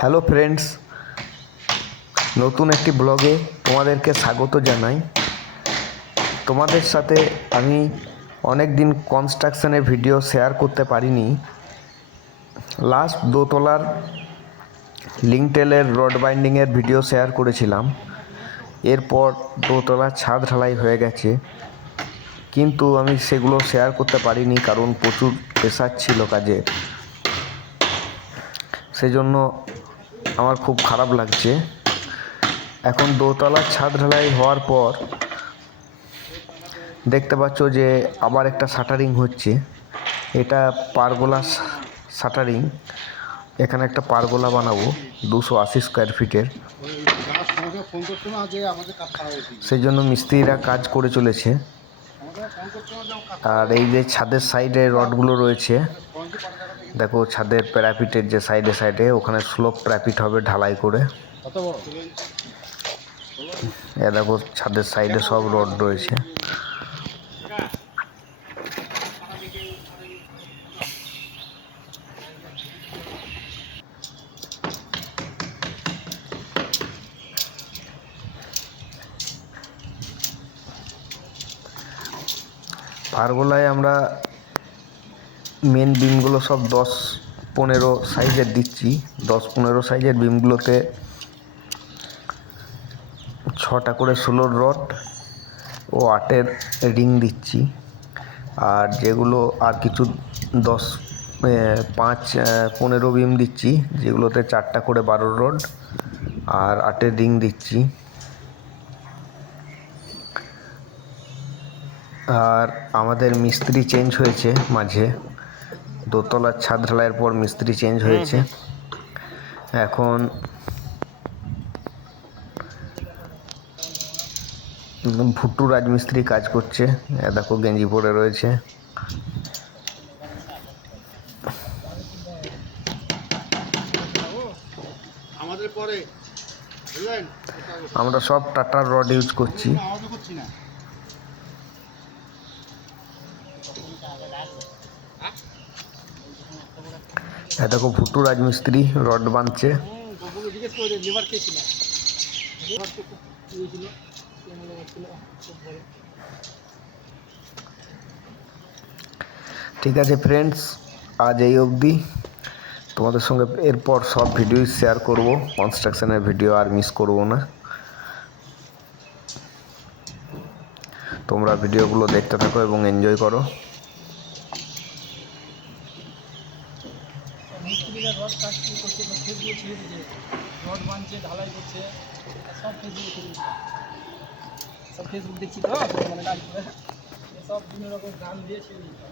Hello friends, নতুন একটি ব্লগে তোমাদেরকে স্বাগত জানাই। তোমাদের সাথে আমি অনেক দিন কনস্ট্রাকশনের ভিডিও শেয়ার করতে পারিনি। লাস্ট দোতলার লিংটেলের রড বাইন্ডিংয়ের ভিডিও শেয়ার করেছিলাম। এরপর দোতলার ছাদ ঢালাই হয়ে গেছে, কিন্তু আমি সেগুলো শেয়ার করতে পারিনি কারণ প্রচুর প্রেশার ছিল কাজে। সেজন্য আমার খুব খারাপ লাগছে। এখন দোতলার ছাদ ঢালাই হওয়ার পর দেখতে পাচ্ছ যে আবার একটা শাটারিং হচ্ছে। এটা পারগোলা শাটারিং। এখানে একটা পারগোলা বানাবো 280 স্কোয়ার ফিটের। সেই জন্য মিস্ত্রিরা কাজ করে চলেছে। আর এই যে ছাদের সাইডে রডগুলো রয়েছে, দেখো ছাদের প্যারাপিটের যে সাইডে সাইডে ওখানে স্লোপ প্যারাপিট হবে ঢালাই করে। এ দেখো ছাদের সাইডে সব রড রয়েছে। পারগোলায় আমরা মেন বিমগুলো সব 10-15 সাইজের দিচ্ছি। 10-15 সাইজের বিমগুলোতে 6টা করে 16 রড ও 8-এর রিং দিচ্ছি। আর যেগুলো আর কিছু 5-15 বিম দিচ্ছি, যেগুলোতে 4টা করে 12 রড আর 8-এর রিং দিচ্ছি। আর আমাদের মিস্ত্রি চেঞ্জ হয়েছে মাঝে। দোতলার ছাদ ঢালাইয়ের পর মিস্ত্রি চেঞ্জ হয়েছে। এখন ভুট্টু রাজমিস্ত্রি কাজ করছে। দেখো গেঞ্জি পরে রয়েছে। আমরা সব টাটার রড ইউজ করছি। দেখো ভুট্টু রাজমিস্ত্রি রড বাঁধছে। ঠিক আছে ফ্রেন্ডস, আজ এই অবধি। তোমাদের সঙ্গে এরপর সব ভিডিও শেয়ার করব। কনস্ট্রাকশনের ভিডিও আর মিস করব না। তোমরা ভিডিওগুলো দেখতে থাকো এবং এনজয় করো। মিস্ত্রিরা রড কাটতে করছে, ফেসবুকে ছেড়ে দিচ্ছে, রড বাঁধছে, ঢালাই করছে, সব ফেসবুকে ছেড়ে দিচ্ছে। সব ফেসবুক দেখছি তো, মানে কাজ করে সব বিভিন্ন রকম গান দিয়ে ছেড়ে দিচ্ছে।